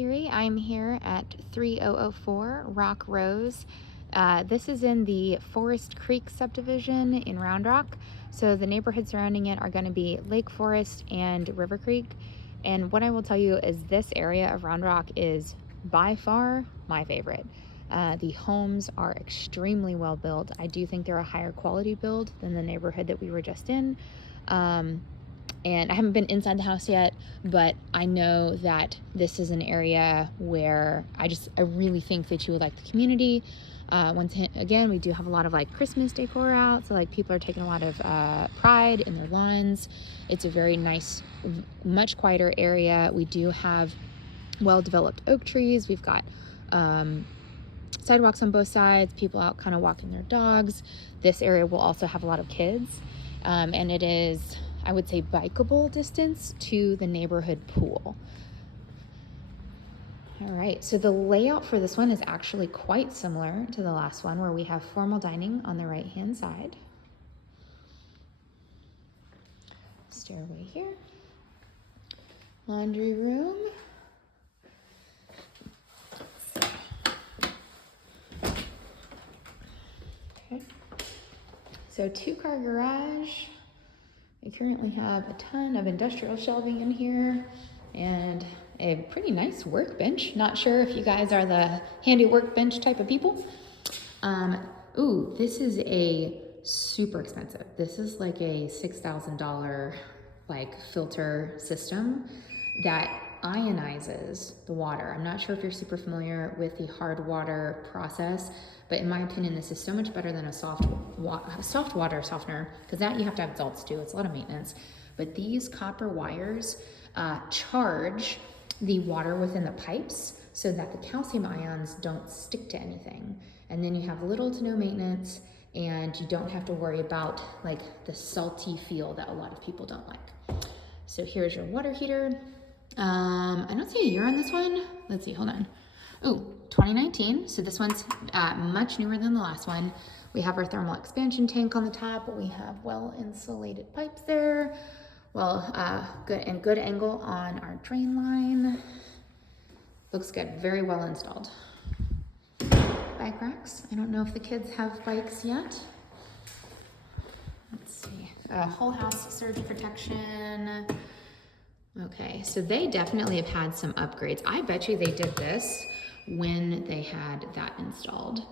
Siri. I'm here at 3004 Rock Rose. This is in the Forest Creek subdivision in Round Rock. So the neighborhoods surrounding it are going to be Lake Forest and River Creek. And what I will tell you is this area of Round Rock is by far my favorite. The homes are extremely well built. I do think they're a higher quality build than the neighborhood that we were just in. And I haven't been inside the house yet, but I know that this is an area where I really think that you would like the community. Once again, we do have a lot of like Christmas decor out, so like people are taking a lot of pride in their lawns. It's a very nice, much quieter area. We do have well-developed oak trees. We've got sidewalks on both sides, people out kind of walking their dogs. This area will also have a lot of kids, and it is, I would say, bikeable distance to the neighborhood pool. All right, so the layout for this one is actually quite similar to the last one, where we have formal dining on the right-hand side. Stairway here. Laundry room. Okay. So 2-car garage. We currently have a ton of industrial shelving in here and a pretty nice workbench. Not sure if you guys are the handy workbench type of people. Ooh, this is a super expensive. This is like a $6,000 like filter system that ionizes the water. I'm not sure if you're super familiar with the hard water process, but in my opinion, this is so much better than a soft water softener, because that you have to have salts too. It's a lot of maintenance. But these copper wires charge the water within the pipes so that the calcium ions don't stick to anything. And then you have little to no maintenance, and you don't have to worry about like the salty feel that a lot of people don't like. So here's your water heater. I don't see a year on this one. Let's see, hold on. Ooh, 2019, so this one's much newer than the last one. We have our thermal expansion tank on the top. We have well-insulated pipes there. Good angle on our drain line. Looks good, very well installed. Bike racks, I don't know if the kids have bikes yet. Let's see, whole house surge protection. Okay, so they definitely have had some upgrades. I bet you they did this when they had that installed.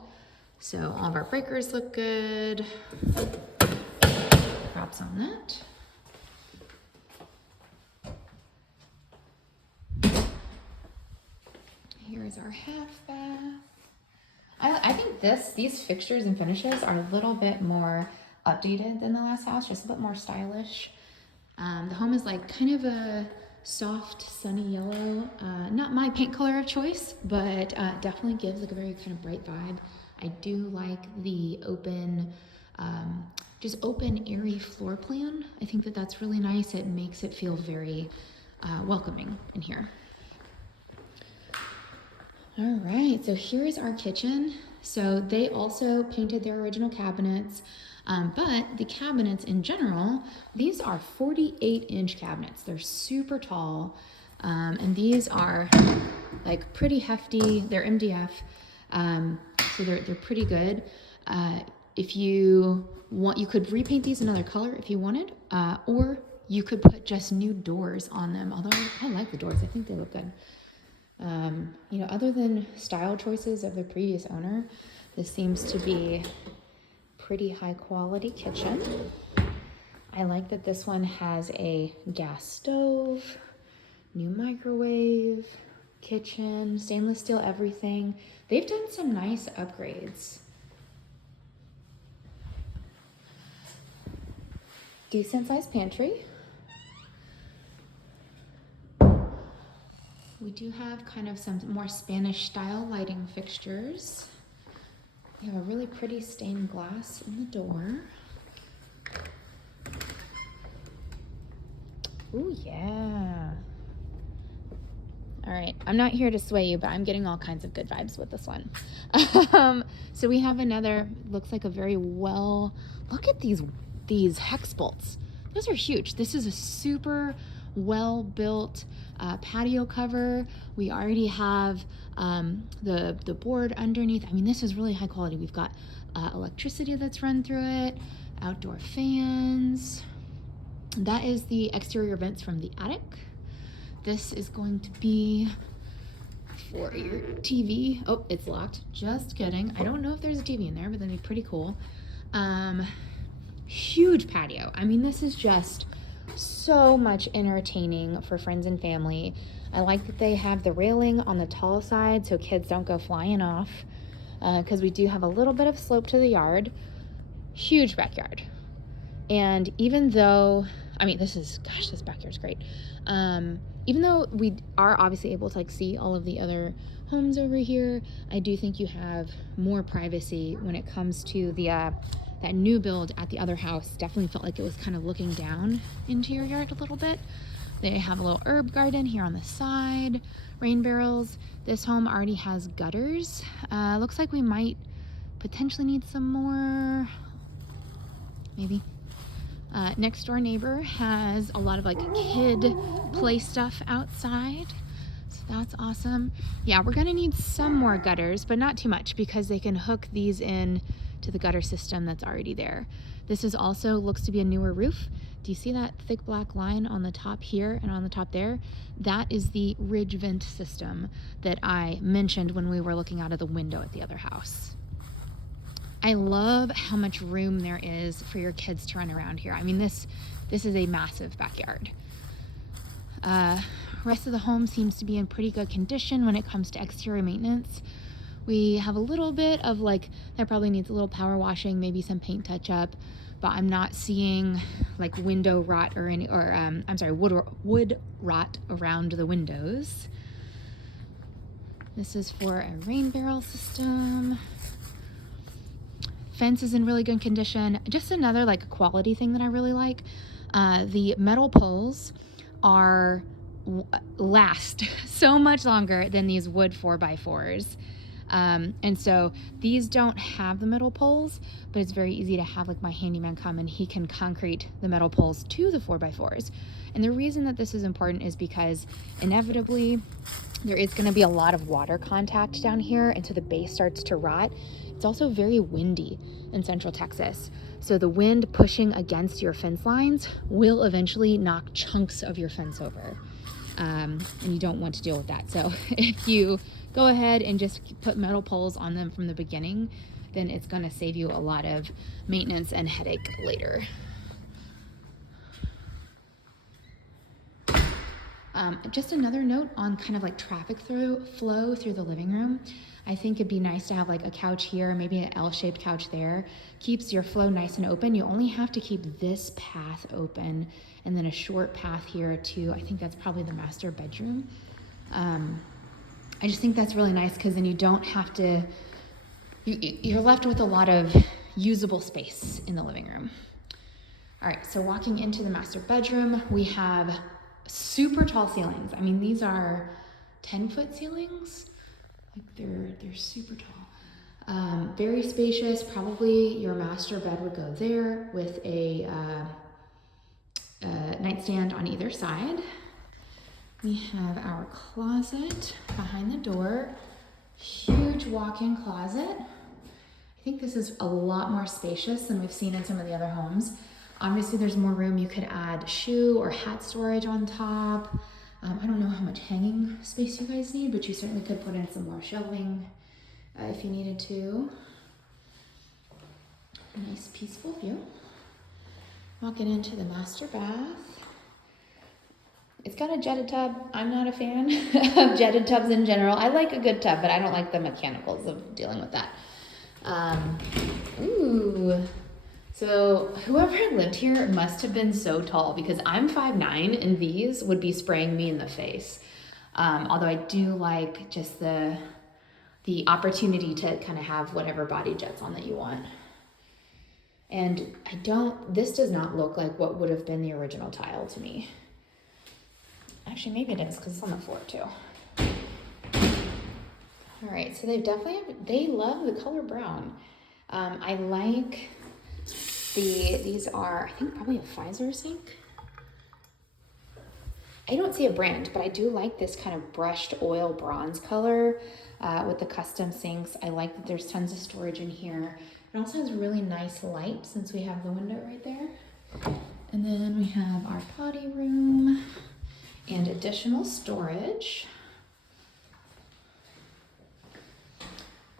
So all of our breakers look good. Props on that. Here's our half bath. I think these fixtures and finishes are a little bit more updated than the last house, just a bit more stylish. The home is like kind of a soft sunny yellow, not my paint color of choice, but definitely gives like a very kind of bright vibe. I do like the open, just open airy floor plan. I think that that's really nice. It makes it feel very welcoming in here. All right, so here's our kitchen. So they also painted their original cabinets. But the cabinets in general, these are 48-inch cabinets. They're super tall, and these are like pretty hefty. They're MDF, so they're pretty good. If you want, you could repaint these another color if you wanted, or you could put just new doors on them. Although I like the doors, I think they look good. You know, other than style choices of the previous owner, this seems to be pretty high quality kitchen. I like that this one has a gas stove, new microwave, kitchen, stainless steel everything. They've done some nice upgrades. Decent sized pantry. We do have kind of some more Spanish style lighting fixtures. We have a really pretty stained glass in the door. Ooh, yeah. All right, I'm not here to sway you, but I'm getting all kinds of good vibes with this one. So we have another, looks like a very well, look at these hex bolts. Those are huge. This is a super well-built patio cover. We already have the board underneath. I mean, this is really high quality. We've got electricity that's run through it, outdoor fans. That is the exterior vents from the attic. This is going to be for your TV. Oh, it's locked. Just kidding. I don't know if there's a TV in there, but that'd be pretty cool. Huge patio. I mean, this is just so much entertaining for friends and family. I like that they have the railing on the tall side so kids don't go flying off, because we do have a little bit of slope to the yard. Huge backyard. And even though, I mean, this backyard's great. Even though we are obviously able to like see all of the other homes over here, I do think you have more privacy when it comes to the that new build at the other house. Definitely felt like it was kind of looking down into your yard a little bit. They have a little herb garden here on the side, rain barrels. This home already has gutters. Looks like we might potentially need some more, maybe. Next door neighbor has a lot of like kid play stuff outside, so that's awesome. Yeah, we're gonna need some more gutters, but not too much, because they can hook these in to the gutter system that's already there. This is also looks to be a newer roof. Do you see that thick black line on the top here and on the top there? That is the ridge vent system that I mentioned when we were looking out of the window at the other house. I love how much room there is for your kids to run around here. I mean, this is a massive backyard. Rest of the home seems to be in pretty good condition when it comes to exterior maintenance. We have a little bit of like, that probably needs a little power washing, maybe some paint touch up, but I'm not seeing like window rot or wood rot around the windows. This is for a rain barrel system. Fence is in really good condition. Just another like quality thing that I really like. The metal poles last so much longer than these wood 4x4s. And so these don't have the metal poles, but it's very easy to have like my handyman come and he can concrete the metal poles to the 4x4s. And the reason that this is important is because inevitably there is going to be a lot of water contact down here, and so the base starts to rot. It's also very windy in Central Texas. So the wind pushing against your fence lines will eventually knock chunks of your fence over. And you don't want to deal with that. So if you go ahead and just put metal poles on them from the beginning, then it's going to save you a lot of maintenance and headache later. Just another note on kind of like traffic flow through the living room. I think it'd be nice to have like a couch here, maybe an L-shaped couch there. Keeps your flow nice and open. You only have to keep this path open and then a short path here to, I think that's probably the master bedroom. I just think that's really nice because then you don't have to, you're left with a lot of usable space in the living room. All right, so walking into the master bedroom, we have super tall ceilings. I mean, these are 10-foot ceilings. Like they're super tall. Very spacious. Probably your master bed would go there with a nightstand on either side. We have our closet behind the door. Huge walk-in closet. I think this is a lot more spacious than we've seen in some of the other homes. Obviously, there's more room. You could add shoe or hat storage on top. I don't know how much hanging space you guys need, but you certainly could put in some more shelving if you needed to. Nice, peaceful view. Walking into the master bath. It's got a jetted tub. I'm not a fan of jetted tubs in general. I like a good tub, but I don't like the mechanicals of dealing with that. Ooh. So whoever lived here must have been so tall because I'm 5'9" and these would be spraying me in the face. Although I do like just the opportunity to kind of have whatever body jets on that you want. And this does not look like what would have been the original tile to me. Actually, maybe it is because it's on the floor too. All right, so they love the color brown. I like these are, I think, probably a Pfizer sink. I don't see a brand, but I do like this kind of brushed oil bronze color with the custom sinks. I like that there's tons of storage in here. It also has really nice light since we have the window right there. And then we have our potty room and additional storage.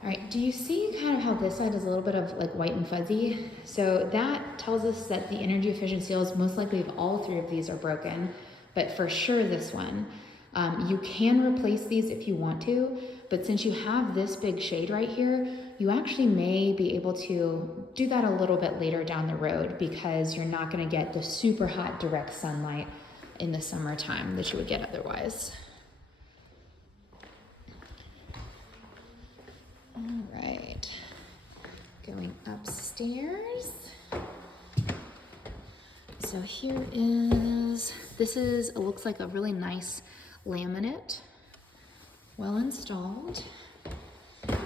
All right, do you see kind of how this side is a little bit of like white and fuzzy? So that tells us that the energy efficient seals, most likely of all three of these, are broken, but for sure this one. You can replace these if you want to, but since you have this big shade right here, you actually may be able to do that a little bit later down the road because you're not gonna get the super hot direct sunlight in the summertime that you would get otherwise. All right, going upstairs. So here is, it looks like a really nice laminate, well installed. All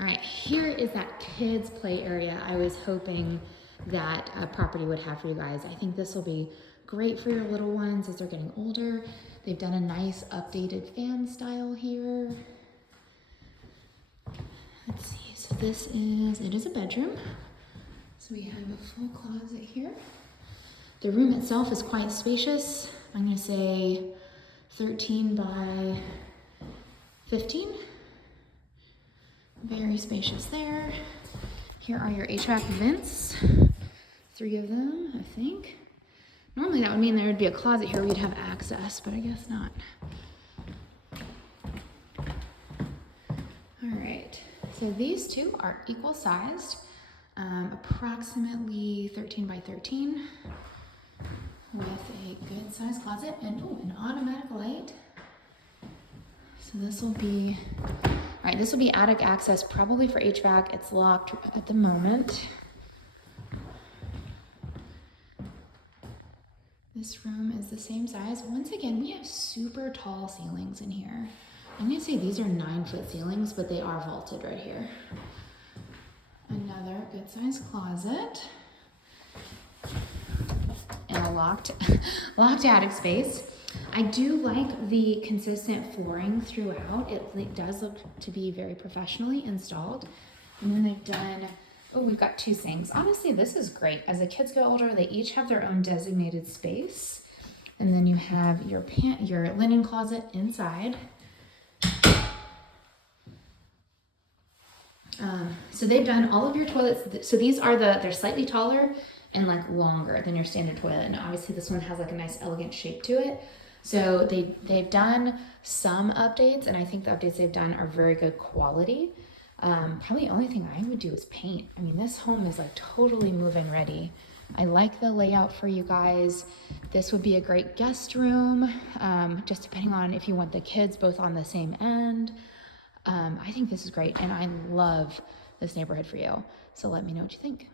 right, here is that kids play area I was hoping that a property would have for you guys. I think this will be great for your little ones as they're getting older. They've done a nice updated fan style here. Let's see, so it is a bedroom. So we have a full closet here. The room itself is quite spacious. I'm gonna say 13 by 15. Very spacious there. Here are your HVAC vents. 3 of them, I think. Normally that would mean there would be a closet here where you'd have access, but I guess not. All right, so these two are equal sized, approximately 13 by 13 with a good sized closet and an automatic light. So this will be, all right, this will be attic access probably for HVAC. It's locked at the moment. This room is the same size. Once again, we have super tall ceilings in here. I'm gonna say these are 9-foot ceilings, but they are vaulted right here. Another good sized closet. And a locked attic space. I do like the consistent flooring throughout. It does look to be very professionally installed. And then they've done, we've got 2 sinks. Honestly, this is great. As the kids get older, they each have their own designated space. And then you have your linen closet inside. So they've done all of your toilets. So these are they're slightly taller and like longer than your standard toilet. And obviously this one has like a nice elegant shape to it. So they've done some updates, and I think the updates they've done are very good quality. Probably the only thing I would do is paint. I mean, this home is like totally move-in ready. I like the layout for you guys. This would be a great guest room, just depending on if you want the kids both on the same end. I think this is great, and I love this neighborhood for you. So let me know what you think.